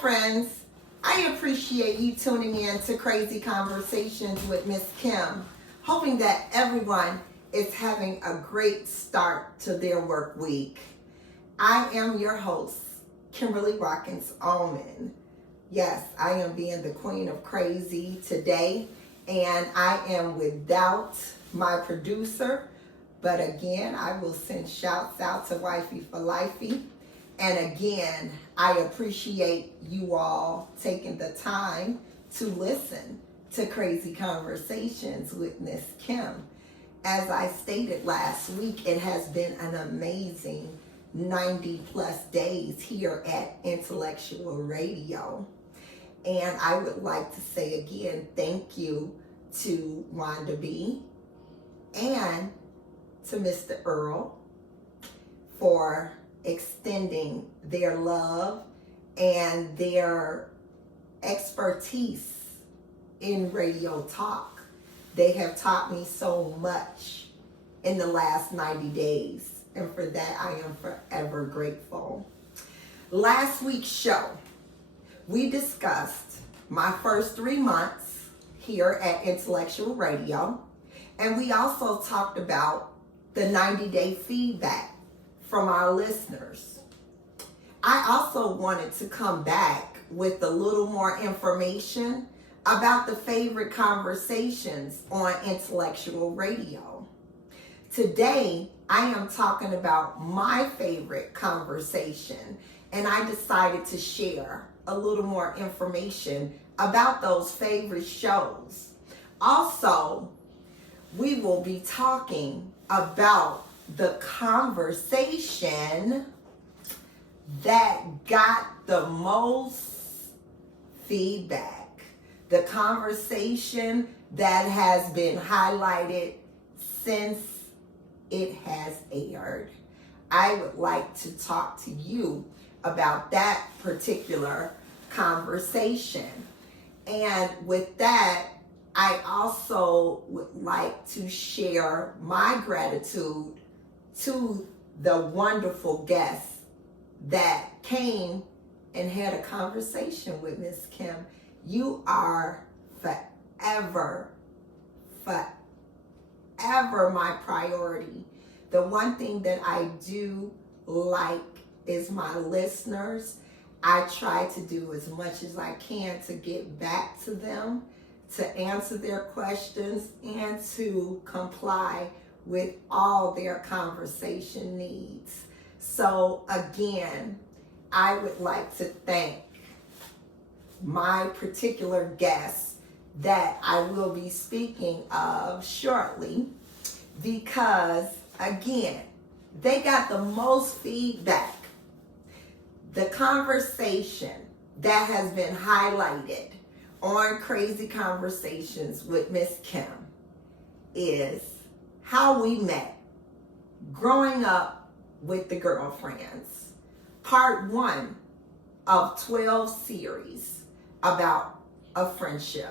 friends. I appreciate you tuning in to Crazy Conversations with Miss Kim, hoping that everyone is having a great start to their work week. I am your host, Kimberly Watkins Allman. Yes, I am being the queen of crazy today, and I am without my producer, but again, I will send shouts out to Wifey for Lifey. And again, I appreciate you all taking the time to listen to Crazy Conversations with Miss Kim. As I stated last week, it has been an amazing 90 plus days here at Intellectual Radio. And I would like to say again, thank you to Wanda B and to Mr. Earl for extending their love and their expertise in radio talk. They have taught me so much in the last 90 days, and for that I am forever grateful. Last week's show, we discussed my first 3 months here at Intellectual Radio, and we also talked about the 90-day feedback from our listeners. I also wanted to come back with a little more information about the favorite conversations on Intellectual Radio. Today, I am talking about my favorite conversation, and I decided to share a little more information about those favorite shows. Also, we will be talking about the conversation that got the most feedback, the conversation that has been highlighted since it has aired. I would like to talk to you about that particular conversation. And with that, I also would like to share my gratitude to the wonderful guests that came and had a conversation with Miss Kim. You are forever my priority. The one thing that I do like is my listeners. I try to do as much as I can to get back to them, to answer their questions, and to comply with all their conversation needs. So again, I would like to thank my particular guests that I will be speaking of shortly, because again, they got the most feedback. The conversation that has been highlighted on Crazy Conversations with Miss Kim is how we met growing up with the girlfriends. Part 1 of 12 series about a friendship.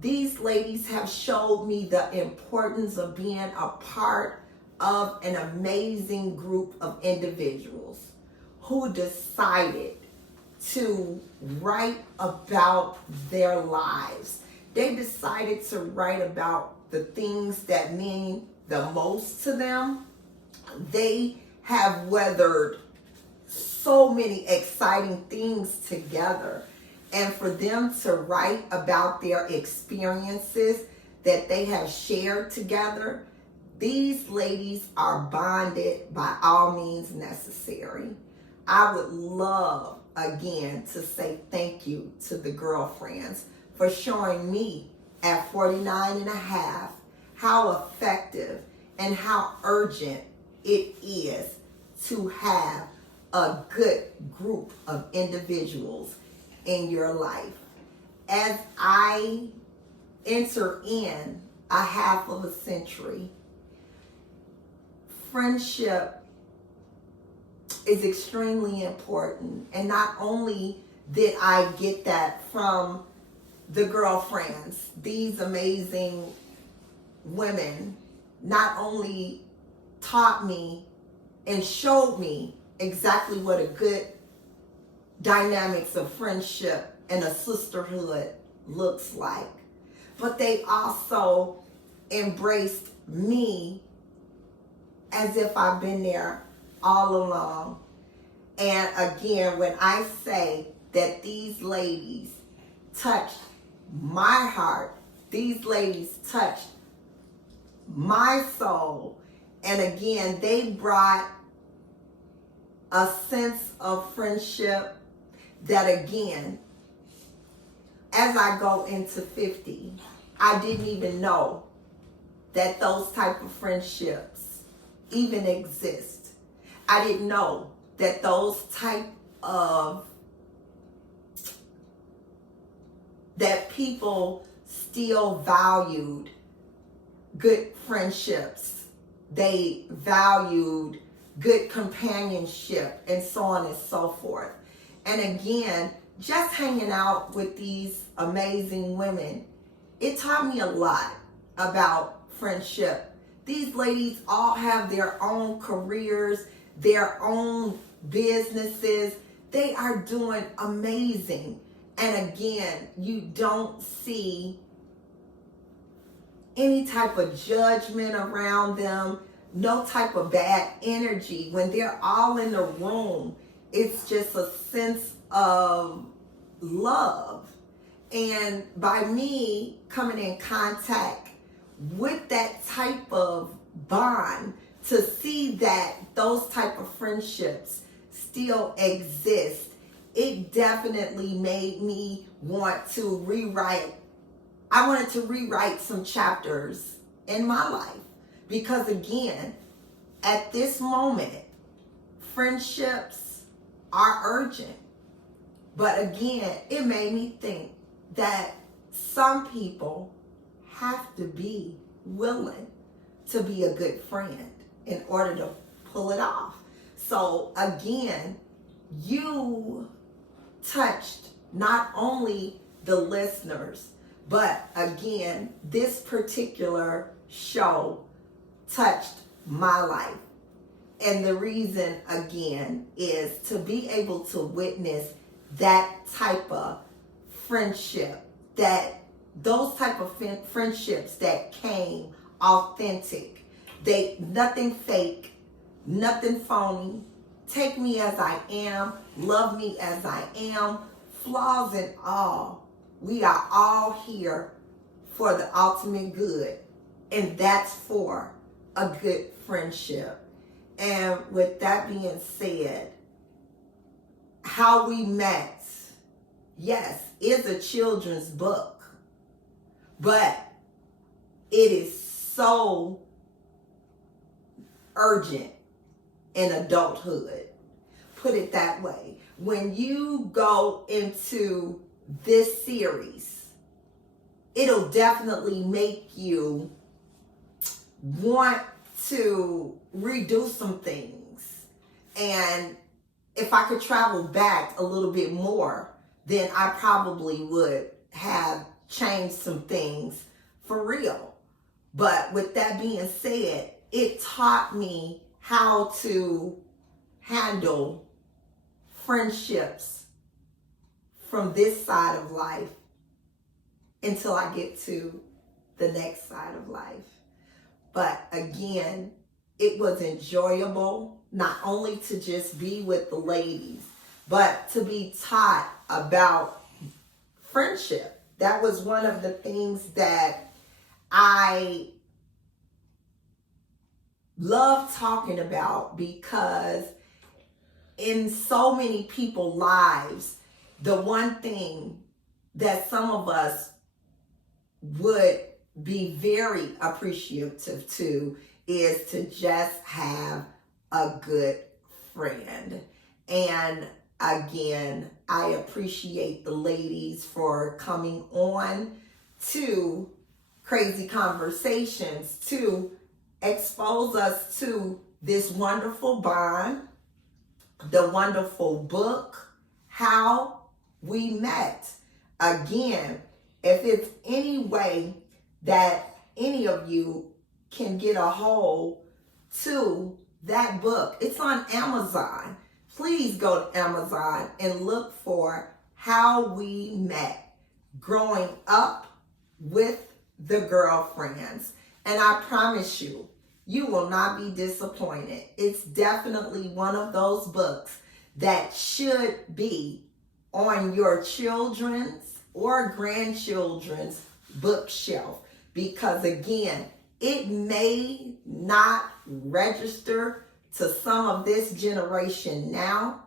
These ladies have showed me the importance of being a part of an amazing group of individuals who decided to write about their lives. They decided to write about the things that mean the most to them. They have weathered so many exciting things together. And for them to write about their experiences that they have shared together, these ladies are bonded by all means necessary. I would love, again, to say thank you to the girlfriends for showing me at 49 and a half how effective and how urgent it is to have a good group of individuals in your life. As I enter in a half of a century, friendship is extremely important. And not only did I get that from the girlfriends, these amazing women not only taught me and showed me exactly what a good dynamics of friendship and a sisterhood looks like. But they also embraced me as if I've been there all along. And again, when I say that these ladies touched my heart, these ladies touched my soul, and again, they brought a sense of friendship that, again, as I go into 50, I didn't even know that those type of friendships even exist. I didn't know that those type of, that people still valued good friendships. They valued good companionship and so on and so forth. And again, just hanging out with these amazing women, it taught me a lot about friendship. These ladies all have their own careers, their own businesses. They are doing amazing. And again, you don't see any type of judgment around them, no type of bad energy. When they're all in the room, it's just a sense of love. And by me coming in contact with that type of bond, to see that those type of friendships still exist, it definitely made me want to rewrite. I wanted to rewrite some chapters in my life, because again, at this moment, friendships are urgent. But again, it made me think that some people have to be willing to be a good friend in order to pull it off. So again, you touched not only the listeners, but again, this particular show touched my life. And the reason, again, is to be able to witness that type of friendship, that those type of friendships that came authentic. They, nothing fake, nothing phony. Take me as I am, love me as I am, flaws and all. We are all here for the ultimate good, and that's for a good friendship. And with that being said, How We Met, yes, is a children's book, but it is so urgent in adulthood. Put it that way. When you go into this series, it'll definitely make you want to redo some things. And if I could travel back a little bit more, then I probably would have changed some things for real. But with that being said, it taught me how to handle friendships from this side of life until I get to the next side of life. But again, it was enjoyable, not only to just be with the ladies, but to be taught about friendship. That was one of the things that I love talking about, because in so many people's lives, the one thing that some of us would be very appreciative to is to just have a good friend. And again, I appreciate the ladies for coming on to Crazy Conversations to expose us to this wonderful bond, the wonderful book, How We Met. Again, if it's any way that any of you can get a hold to that book, it's on Amazon. please go to Amazon and look for How We Met, Growing Up with the Girlfriends. And I promise you, you will not be disappointed. It's definitely one of those books that should be on your children's or grandchildren's bookshelf, because again, it may not register to some of this generation now,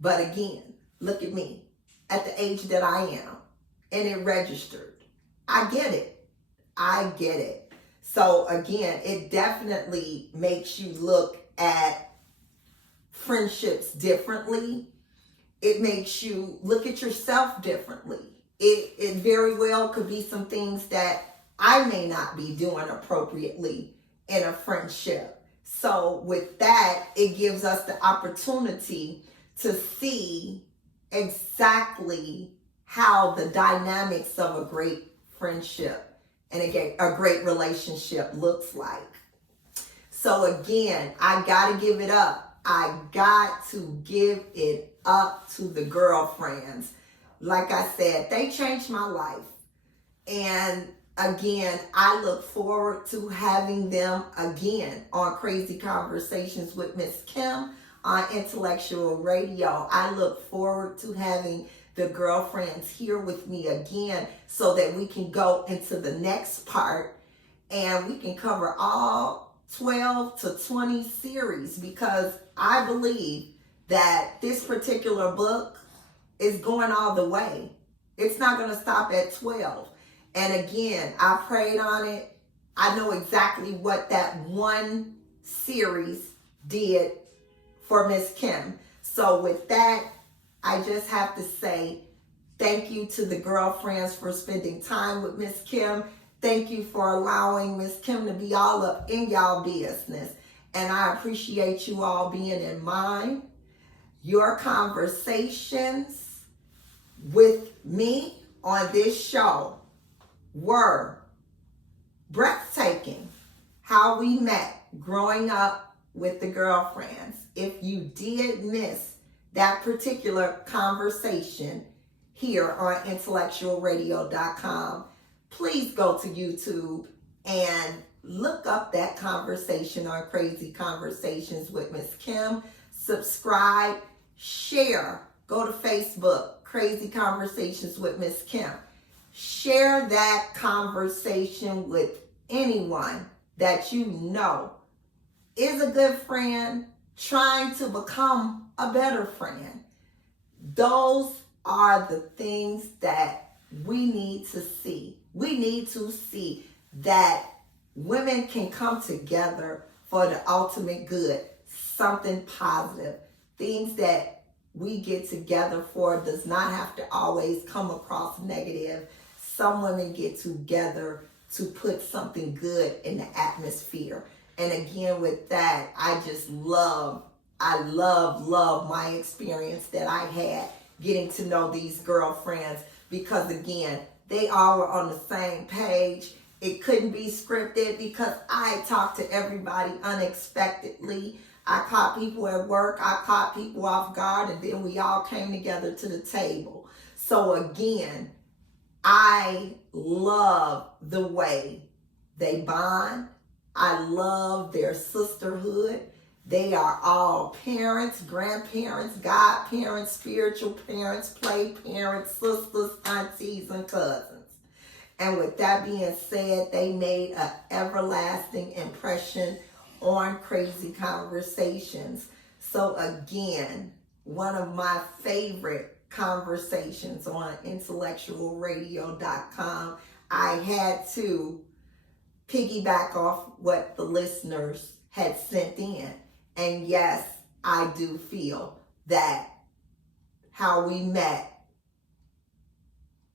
but again, look at me at the age that I am, and it registered. I get it. I get it. So again, it definitely makes you look at friendships differently. It makes you look at yourself differently. It very well could be some things that I may not be doing appropriately in a friendship. So with that, it gives us the opportunity to see exactly how the dynamics of a great friendship and a great relationship looks like. So again, I got to give it up. I got to give it up to the girlfriends. Like I said, they changed my life. And again, I look forward to having them again on Crazy Conversations with Miss Kim on Intellectual Radio. I look forward to having the girlfriends here with me again so that we can go into the next part and we can cover all 12 to 20 series, because I believe that this particular book is going all the way. It's not going to stop at 12. And again, I prayed on it. I know exactly what that one series did for Miss Kim. So with that, I just have to say thank you to the girlfriends for spending time with Miss Kim. Thank you for allowing Miss Kim to be all up in y'all business. And I appreciate you all being in mine. Your conversations with me on this show were breathtaking. How we met, growing up with the girlfriends. If you did miss that particular conversation here on intellectualradio.com, please go to YouTube and look up that conversation on Crazy Conversations with Miss Kim. Subscribe, share, go to Facebook, Crazy Conversations with Miss Kim. Share that conversation with anyone that you know is a good friend trying to become a better friend. Those are the things that we need to see. We need to see that women can come together for the ultimate good, something positive. Things that we get together for does not have to always come across negative. Some women get together to put something good in the atmosphere. And again, with that, I love my experience that I had getting to know these girlfriends, because again, they all were on the same page. It couldn't be scripted because I talked to everybody unexpectedly. I caught people at work, I caught people off guard, and then we all came together to the table. So again, I love the way they bond. I love their sisterhood. They are all parents, grandparents, godparents, spiritual parents, play parents, sisters, aunties, and cousins. And with that being said, they made an everlasting impression on Crazy Conversations. So again, one of my favorite conversations on intellectualradio.com. I had to piggyback off what the listeners had sent in. And yes, I do feel that How We Met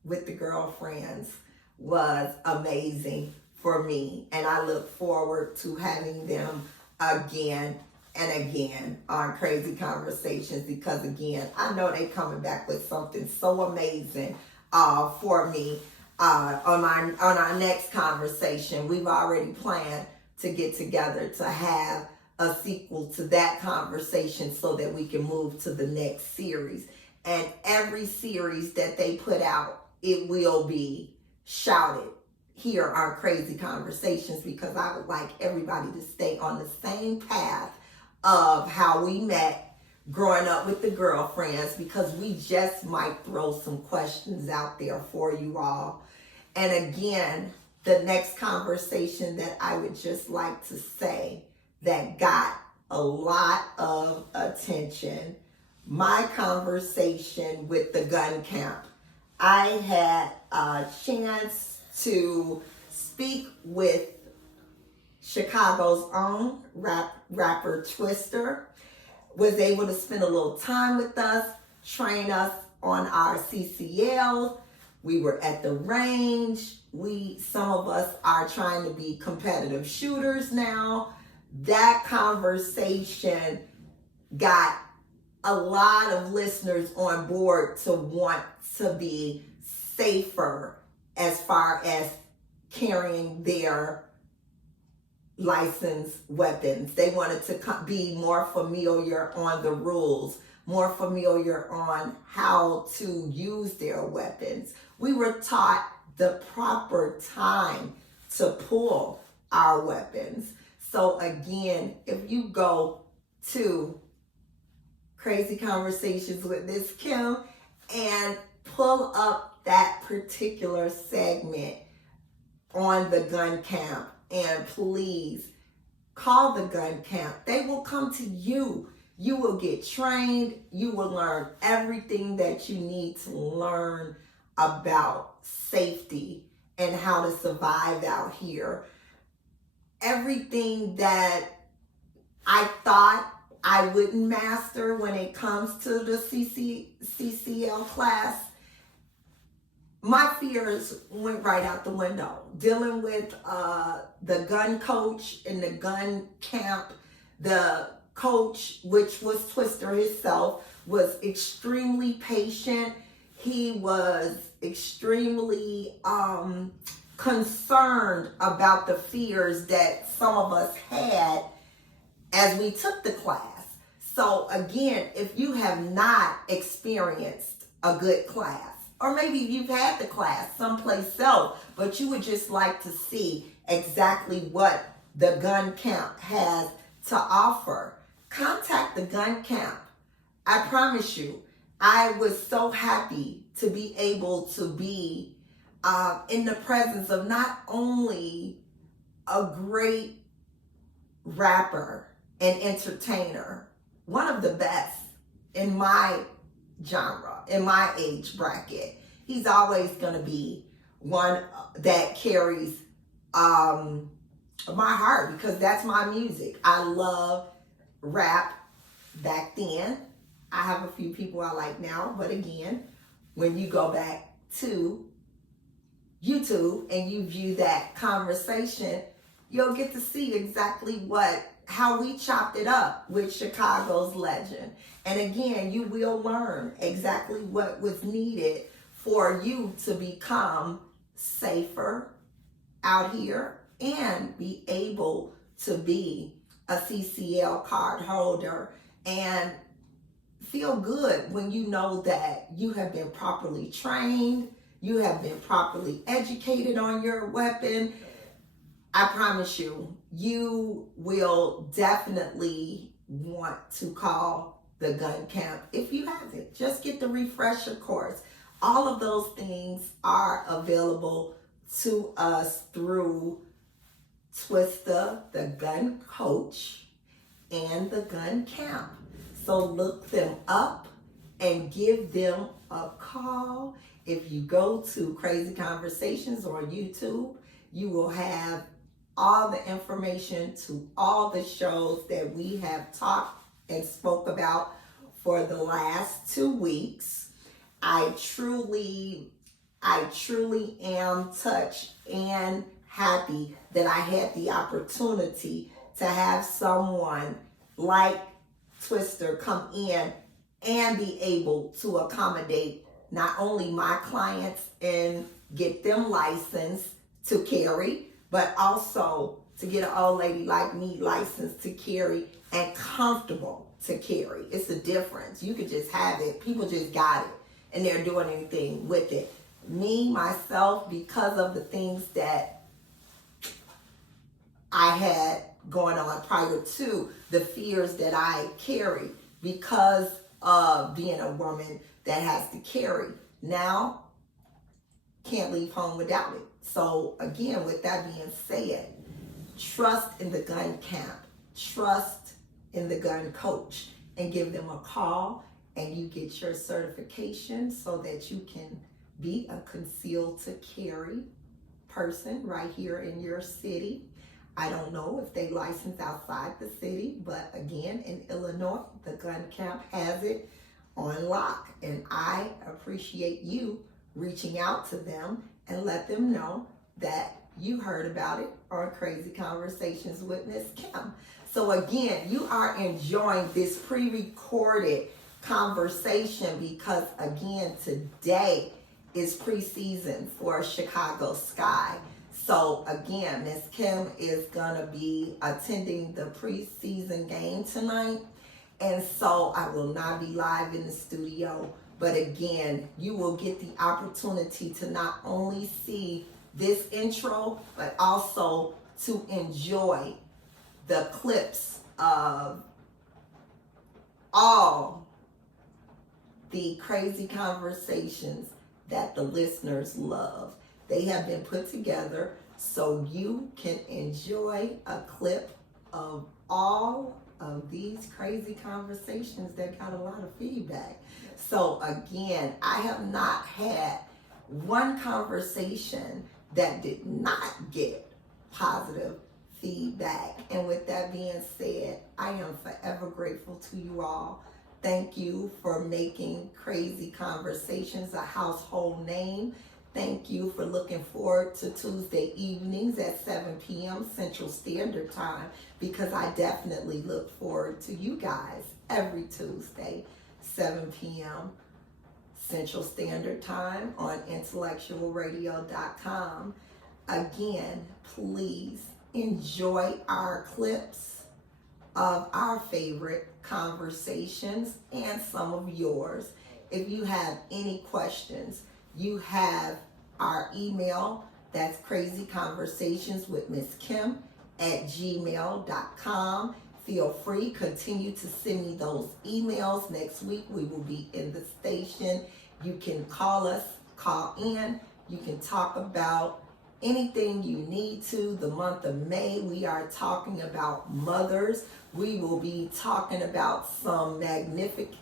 with the girlfriends was amazing for me. And I look forward to having them again and again on Crazy Conversations, because again, I know they're coming back with something so amazing for me on our next conversation. We've already planned to get together to have a sequel to that conversation so that we can move to the next series. And every series that they put out, it will be shouted here on Crazy Conversations, because I would like everybody to stay on the same path of how we met growing up with the girlfriends, because we just might throw some questions out there for you all. And again, the next conversation that I would just like to say that got a lot of attention, my conversation with the gun camp. I had a chance to speak with Chicago's own rapper Twister, was able to spend a little time with us, train us on our CCLs. We were at the range. Some of us are trying to be competitive shooters now. That conversation got a lot of listeners on board to want to be safer as far as carrying their licensed weapons. They wanted to be more familiar on the rules, more familiar on how to use their weapons. We were taught the proper time to pull our weapons. So again, if you go to Crazy Conversations with Miss Kim and pull up that particular segment on the gun camp, and please call the gun camp. They will come to you. You will get trained. You will learn everything that you need to learn about safety and how to survive out here. Everything that I thought I wouldn't master when it comes to the CCL class, my fears went right out the window. Dealing with the gun coach in the gun camp, the coach, which was Twister himself, was extremely patient. He was extremely concerned about the fears that some of us had as we took the class. So again, if you have not experienced a good class, or maybe you've had the class someplace else, but you would just like to see exactly what the gun camp has to offer, contact the gun camp. I promise you, I was so happy to be able to be in the presence of not only a great rapper and entertainer, one of the best in my genre, in my age bracket. He's always going to be one that carries my heart, because that's my music. I love rap back then. I have a few people I like now, but again, when you go back to YouTube and you view that conversation, you'll get to see exactly how we chopped it up with Chicago's legend. And again, you will learn exactly what was needed for you to become safer out here and be able to be a CCL card holder and feel good when you know that you have been properly trained, you have been properly educated on your weapon. I promise you, you will definitely want to call the gun camp. If you haven't, just get the refresher course. All of those things are available to us through Twister, the gun coach, and the gun camp. So look them up and give them a call. If you go to Crazy Conversations on YouTube, you will have all the information to all the shows that we have talked and spoke about for the last 2 weeks. I truly am touched and happy that I had the opportunity to have someone like Twister come in and be able to accommodate not only my clients and get them licensed to carry, but also to get an old lady like me licensed to carry and comfortable to carry. It's a difference. You could just have it. People just got it and they're doing anything with it. Me, myself, because of the things that I had going on prior to the fears that I carry because of being a woman that has to carry. Now, can't leave home without it. So again, with that being said, trust in the gun camp, trust in the gun coach, and give them a call and you get your certification so that you can be a concealed to carry person right here in your city. I don't know if they license outside the city, but again, in Illinois, the gun camp has it on lock. And I appreciate you reaching out to them and let them know that you heard about it on Crazy Conversations with Miss Kim. So again, you are enjoying this pre-recorded conversation because again, today is preseason for Chicago Sky. So again, Miss Kim is gonna be attending the preseason game tonight. And so I will not be live in the studio, but again, you will get the opportunity to not only see this intro, but also to enjoy the clips of all the crazy conversations that the listeners love. They have been put together so you can enjoy a clip of all of these crazy conversations that got a lot of feedback. So again, I have not had one conversation that did not get positive feedback. And with that being said, I am forever grateful to you all. Thank you for making Crazy Conversations a household name. Thank you for looking forward to Tuesday evenings at 7 p.m. Central Standard Time, because I definitely look forward to you guys every Tuesday, 7 p.m. Central Standard Time on intellectualradio.com. Again, please enjoy our clips of our favorite conversations and some of yours. If you have any questions, you have our email, that's crazyconversationswithmisskim@gmail.com. Feel free, continue to send me those emails. Next week we will be in the station. You can call us, call in. You can talk about anything you need to. The month of May, we are talking about mothers. We will be talking about some magnificent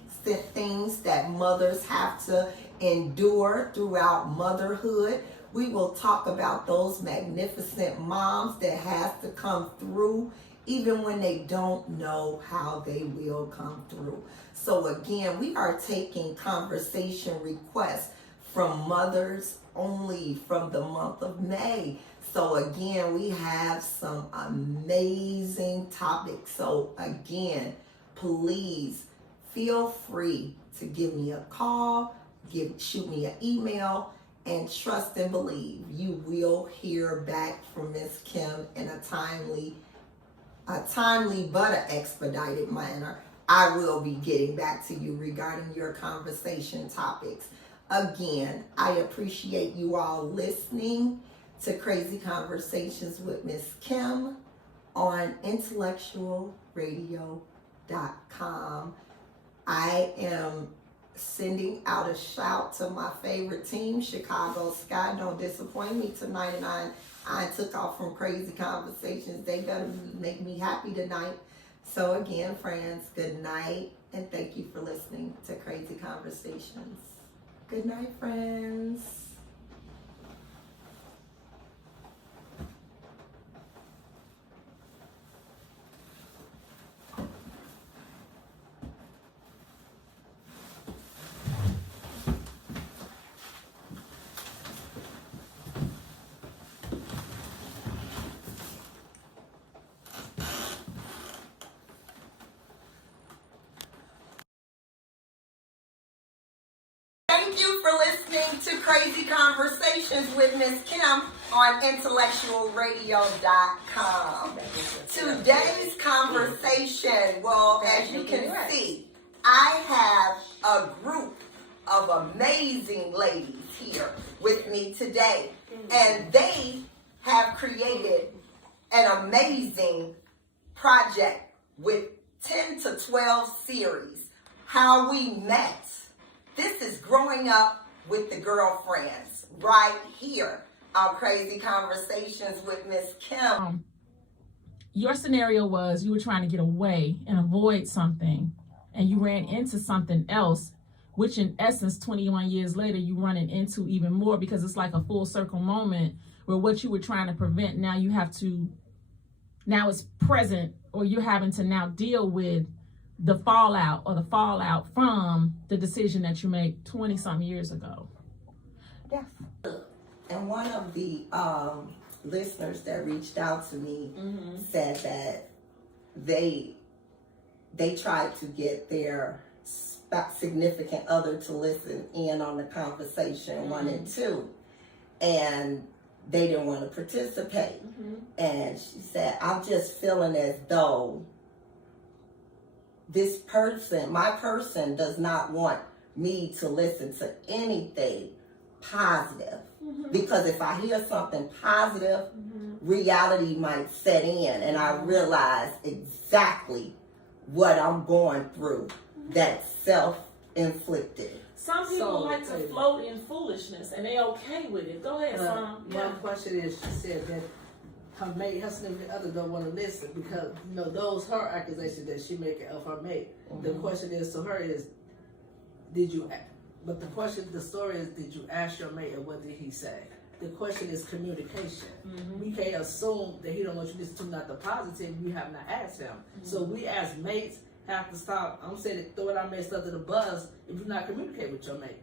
things that mothers have to endure throughout motherhood. We will talk about those magnificent moms that have to come through even when they don't know how they will come through. So again, we are taking conversation requests from mothers only from the month of May. So again, we have some amazing topics. So again, please feel free to give me a call, shoot me an email, and trust and believe you will hear back from Miss Kim in a timely but an expedited manner. I will be getting back to you regarding your conversation topics. Again, I appreciate you all listening to Crazy Conversations with Miss Kim on intellectualradio.com. I am sending out a shout to my favorite team, Chicago Sky. Don't disappoint me tonight. And I took off from Crazy Conversations. They better make me happy tonight. So again, friends, good night. And thank you for listening to Crazy Conversations. Good night, friends. Thank you for listening to Crazy Conversations with Miss Kim on intellectualradio.com. Today's conversation, well, as you can see, I have a group of amazing ladies here with me today, and they have created an amazing project with 10 to 12 series, How We Met. This is Growing Up with the Girlfriends right here on Crazy Conversations with Miss Kim. Your scenario was you were trying to get away and avoid something, and you ran into something else, which in essence 21 years later you running into even more, because it's like a full circle moment where what you were trying to prevent, now it's present, or you're having to now deal with the fallout from the decision that you made 20 some years ago. Yes. And one of the listeners that reached out to me said that they tried to get their significant other to listen in on the conversation 1 and 2, and they didn't want to participate. And she said, I'm just feeling as though this person, my person, does not want me to listen to anything positive. Because if I hear something positive, reality might set in, and I realize exactly what I'm going through that's self-inflicted. Some people like to float in foolishness, and they okay with it. Go ahead, son. My question is, she said that her mate, her significant other, don't want to listen because, you know, those her accusations that she making of her mate. The question is to her is, the story is, did you ask your mate, and what did he say? The question is communication. We can't assume that he don't want you to listen to not the positive. You have not asked him. So we as mates have to stop. I'm saying throwing our mates under the bus if you're not communicating with your mate.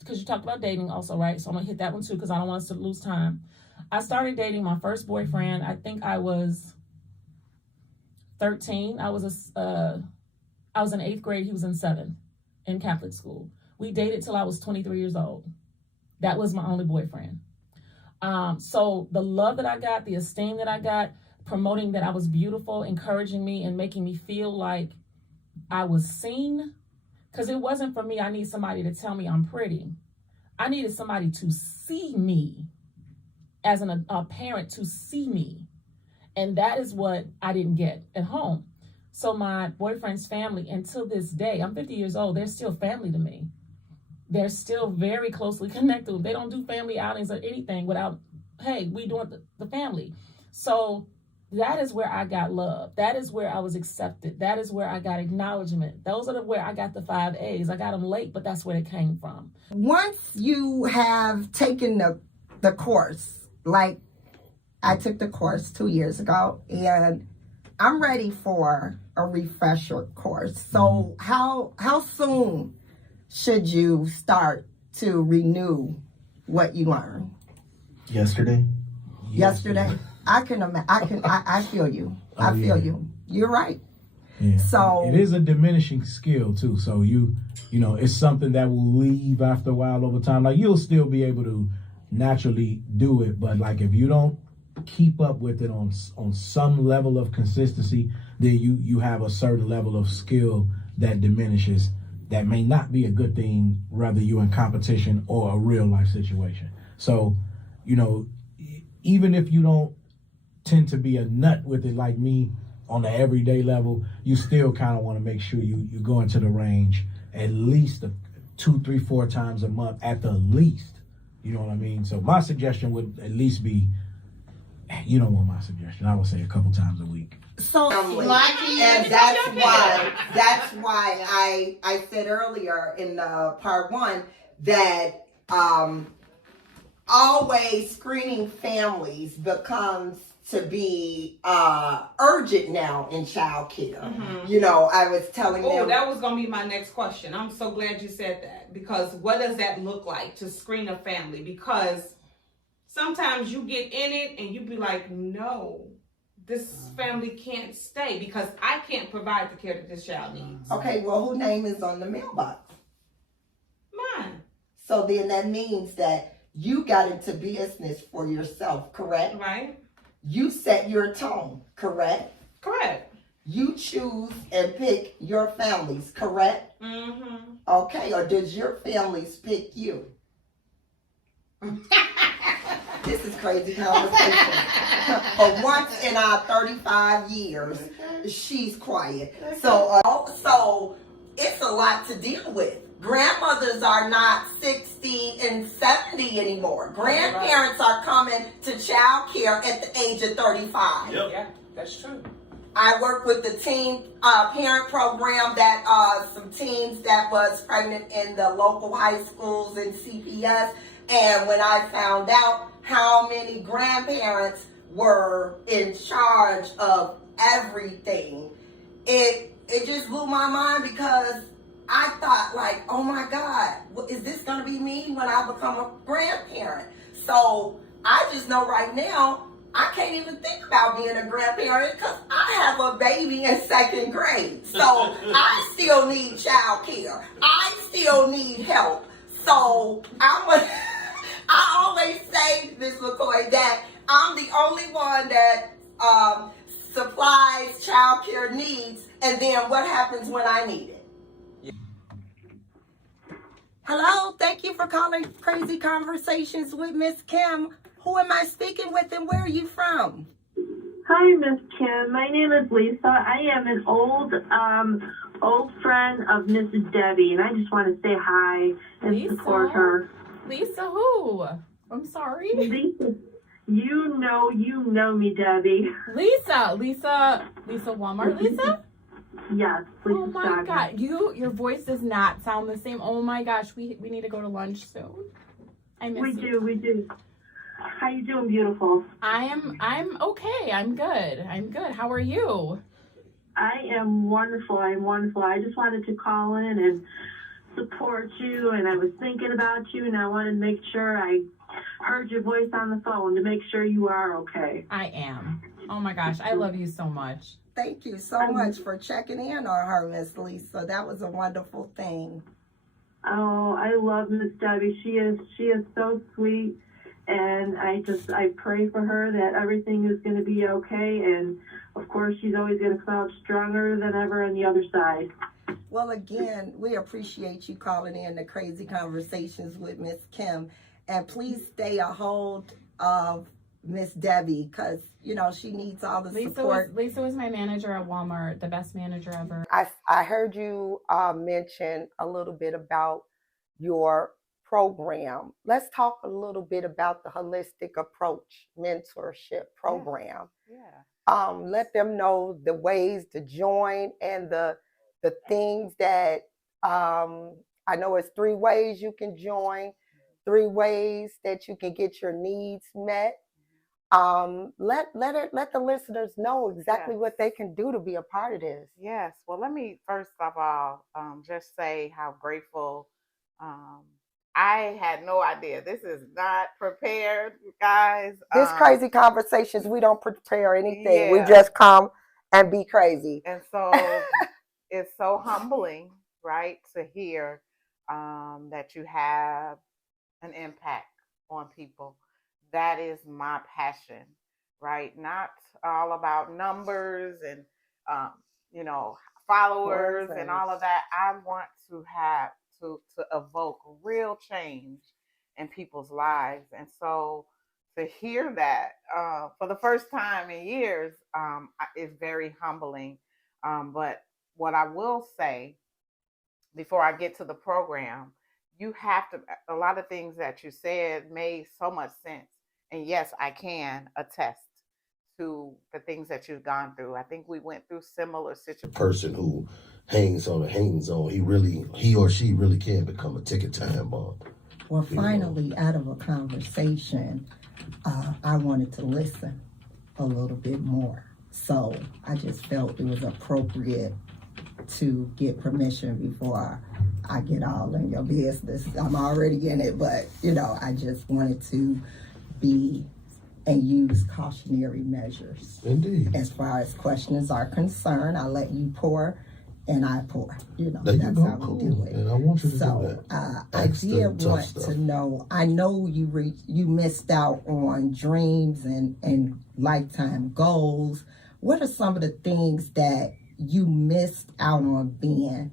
Because you talked about dating also, right? So I'm gonna hit that one too, because I don't want us to lose time. I started dating my first boyfriend. I think I was 13. I was in 8th grade. He was in 7th in Catholic school. We dated till I was 23 years old. That was my only boyfriend. So the love that I got, the esteem that I got, promoting that I was beautiful, encouraging me and making me feel like I was seen. Because it wasn't for me, I need somebody to tell me I'm pretty. I needed somebody to see me, as a parent, to see me. And that is what I didn't get at home. So my boyfriend's family, until this day, I'm 50 years old, they're still family to me. They're still very closely connected. They don't do family outings or anything without, hey, we doing the family. So that is where I got love. That is where I was accepted. That is where I got acknowledgement. Those are where I got the 5 A's. I got them late, but that's where it came from. Once you have taken the course, like I took the course 2 years ago, and I'm ready for a refresher course. So how soon should you start to renew what you learned? Yesterday. I feel you. I feel you. You're right. Yeah. So it is a diminishing skill too. So you know, it's something that will leave after a while over time. Like you'll still be able to naturally do it, but like if you don't keep up with it on some level of consistency, then you have a certain level of skill that diminishes. That may not be a good thing, whether you're in competition or a real life situation. So, you know, even if you don't tend to be a nut with it like me on the everyday level, you still kind of want to make sure you go into the range at least 2, 3, 4 times a month at the least. You know what I mean? So my suggestion would at least be, you don't want my suggestion, I would say a couple times a week. So, and that's why I said earlier in part 1 that always screening families becomes to be urgent now in child care. You know, I was telling them. Oh, that was going to be my next question. I'm so glad you said that, because what does that look like to screen a family? Because sometimes you get in it and you be like, no, this family can't stay because I can't provide the care that this child needs. Okay, well, whose name is on the mailbox? Mine. So then that means that You got into business for yourself, correct? Right? You set your tone, correct? Correct. You choose and pick your families, correct? Mm-hmm. Okay, or does your families pick you? This is crazy conversation. For once in our 35 years, she's quiet. So it's a lot to deal with. Grandmothers are not 60 and 70 anymore. Grandparents are coming to child care at the age of 35. Yep. Yeah, that's true. I worked with the teen parent program that some teens that was pregnant in the local high schools and CPS. And when I found out how many grandparents were in charge of everything, it just blew my mind, because I thought, like, oh my God, is this gonna be me when I become a grandparent? So I just know right now, I can't even think about being a grandparent because I have a baby in 2nd grade. So I still need child care. I still need help. So I always say, Ms. McCoy, that I'm the only one that supplies child care needs, and then what happens when I need it? Hello, thank you for calling Crazy Conversations with Miss Kim. Who am I speaking with, and where are you from? Hi, Miss Kim. My name is Lisa. I am an old friend of Mrs. Debbie, and I just want to say hi and support her. Lisa who? I'm sorry. Lisa, you know me, Debbie. Lisa Walmart, Lisa? Yes, Lisa. Oh my Stockton. God, your voice does not sound the same. Oh my gosh, we need to go to lunch soon. I miss you. We do. How you doing, beautiful? I'm okay. I'm good. How are you? I am wonderful. I just wanted to call in and support you, and I was thinking about you, and I wanted to make sure I heard your voice on the phone to make sure you are okay. I am. Oh my gosh, I love you so much. Thank you so much for checking in on her, Miss Lisa. That was a wonderful thing. Oh, I love Miss Debbie. She is so sweet, and I pray for her that everything is going to be okay, and of course she's always going to come out stronger than ever on the other side. Well, again, we appreciate you calling in to Crazy Conversations with Miss Kim, and please stay a hold of Miss Debbie, because she needs all the support. Lisa was my manager at Walmart, the best manager ever. I heard you mention a little bit about your program. Let's talk a little bit about the Holistic Approach Mentorship Program. Yeah. Let them know the ways to join and the things that I know it's 3 ways you can join, 3 ways that you can get your needs met. Let the listeners know exactly what they can do to be a part of this. Yes. Well, let me first of all just say how grateful. I had no idea. This is not prepared, guys. This Crazy Conversations, we don't prepare anything. Yeah. We just come and be crazy. And so it's so humbling, right, to hear that you have an impact on people. That is my passion, right? Not all about numbers and, followers and all of that. I want to have to evoke real change in people's lives. And so to hear that for the first time in years is very humbling. But what I will say before I get to the program, you have to, a lot of things that you said made so much sense. And yes, I can attest to the things that you've gone through. I think we went through similar situations. Person who hangs on, he or she really can become a ticket time bomb. Well, finally, out of a conversation, I wanted to listen a little bit more. So I just felt it was appropriate to get permission before I get all in your business. I'm already in it, but, I just wanted to be and use cautionary measures. Indeed. As far as questions are concerned, I'll let you pour and I pour. You know, There you that's go, how we do cool. it. And I want you to do So that. I Ask the did tough want stuff. to know. I know you missed out on dreams and lifetime goals. What are some of the things that you missed out on being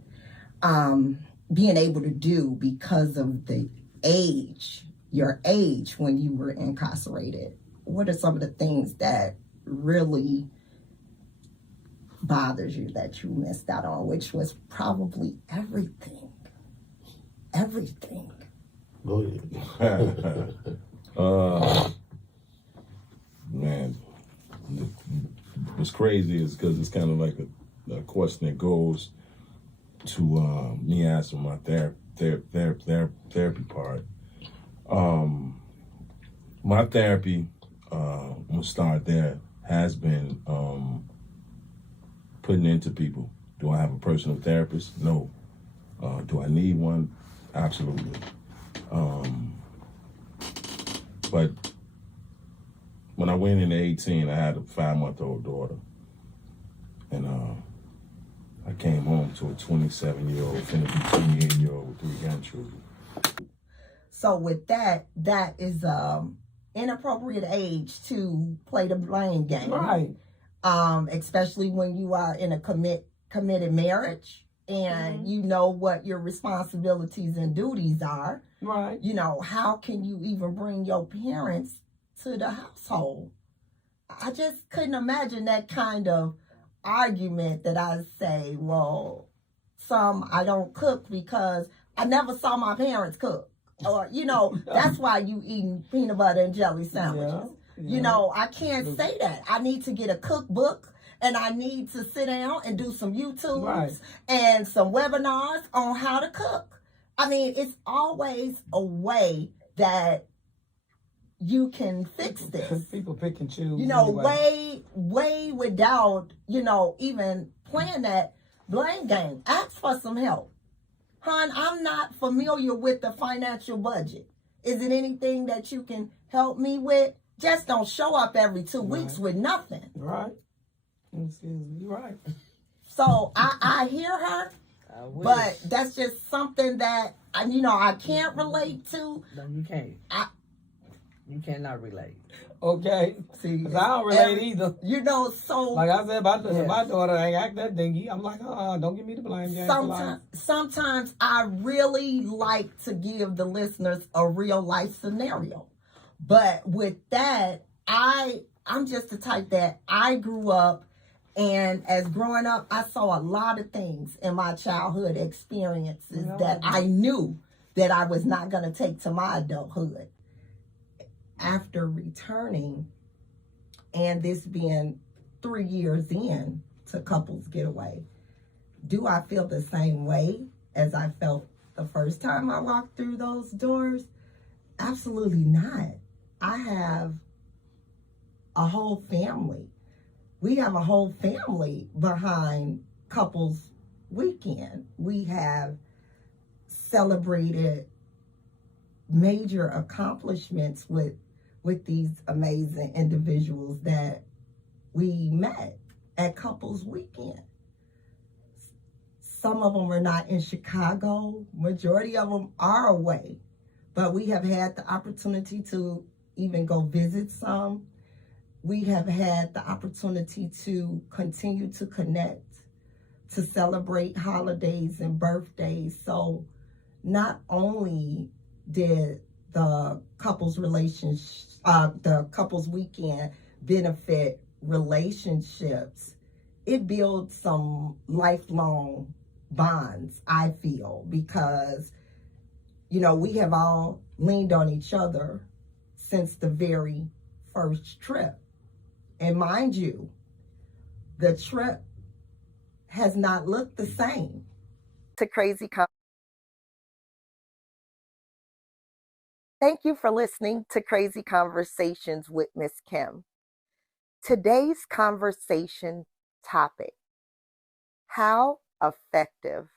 able to do because of your age when you were incarcerated? What are some of the things that really bothers you that you missed out on, which was probably everything? Go ahead. Man, what's crazy is because it's kind of like a question that goes to me answering my therapy part. My therapy, I'm gonna start there, has been putting into people. Do I have a personal therapist? No. Do I need one? Absolutely. But when I went into 18, I had a 5-month-old daughter. And I came home to a 27-year-old, finna be 28-year-old with 3 grandchildren. So with that is inappropriate age to play the blame game. Right. Especially when you are in a committed marriage and you know what your responsibilities and duties are. Right. You know, how can you even bring your parents to the household? I just couldn't imagine that kind of argument that I say, well, I don't cook because I never saw my parents cook. Or, you know, that's why you eating peanut butter and jelly sandwiches. You know, I can't say that. I need to get a cookbook and I need to sit down and do some YouTubes and some webinars on how to cook. I mean, it's always a way that you can fix this. People pick and choose. You know, anyway. way without, you know, even playing that blame game. Ask for some help. Hon, I'm not familiar with the financial budget. Is it anything that you can help me with? Just don't show up every 2 weeks with nothing. Right. Excuse me. You're right. So I hear her, but that's just something that I can't relate to. No, you can't. You cannot relate. Okay. See, 'Cause I don't relate either. You know, so Like I said, my daughter ain't act that dingy. I'm like, don't give me the blame game. sometimes I really like to give the listeners a real life scenario. But with that, I'm just the type that I grew up, and as growing up, I saw a lot of things in my childhood experiences that I knew that I was not going to take to my adulthood. After returning, and this being 3 years in to Couples Getaway, do I feel the same way as I felt the first time I walked through those doors? Absolutely not. I have a whole family. We have a whole family behind Couples Weekend. We have celebrated major accomplishments with these amazing individuals that we met at Couples Weekend. Some of them are not in Chicago. Majority of them are away. But we have had the opportunity to even go visit some. We have had the opportunity to continue to connect, to celebrate holidays and birthdays. So not only did the couples weekend benefit relationships, it builds some lifelong bonds, I feel, because we have all leaned on each other since the very first trip. And mind you, the trip has not looked the same. To Crazy Thank you for listening to Crazy Conversations with Miss Kim. Today's conversation topic: how effective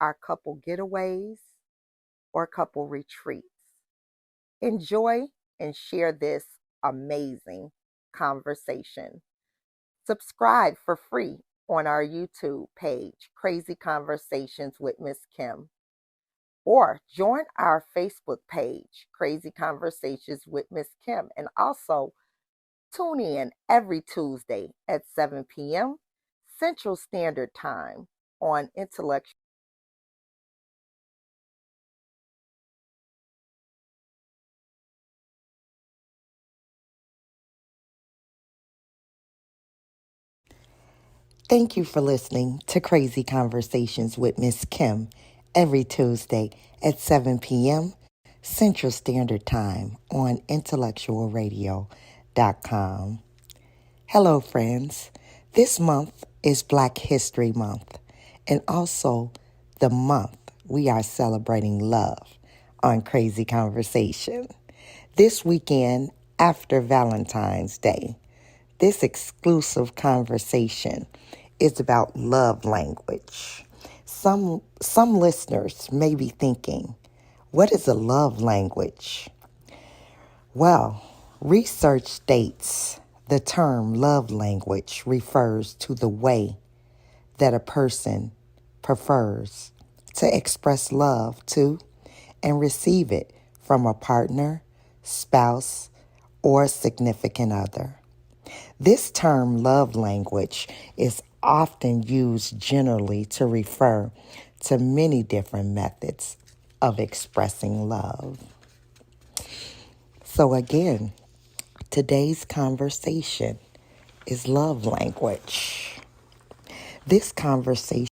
are couple getaways or couple retreats? Enjoy and share this amazing conversation. Subscribe for free on our YouTube page, Crazy Conversations with Miss Kim, or join our Facebook page, Crazy Conversations with Miss Kim, and also tune in every Tuesday at 7 p.m. Central Standard Time on Intellectual. Thank you for listening to Crazy Conversations with Miss Kim every Tuesday at 7 p.m. Central Standard Time on intellectualradio.com. Hello, friends. This month is Black History Month, and also the month we are celebrating love on Crazy Conversation. This weekend, after Valentine's Day, this exclusive conversation is about love language. Some listeners may be thinking, what is a love language? Well, research states the term love language refers to the way that a person prefers to express love to and receive it from a partner, spouse, or significant other. This term love language is often used generally to refer to many different methods of expressing love. So again, today's conversation is love language. This conversation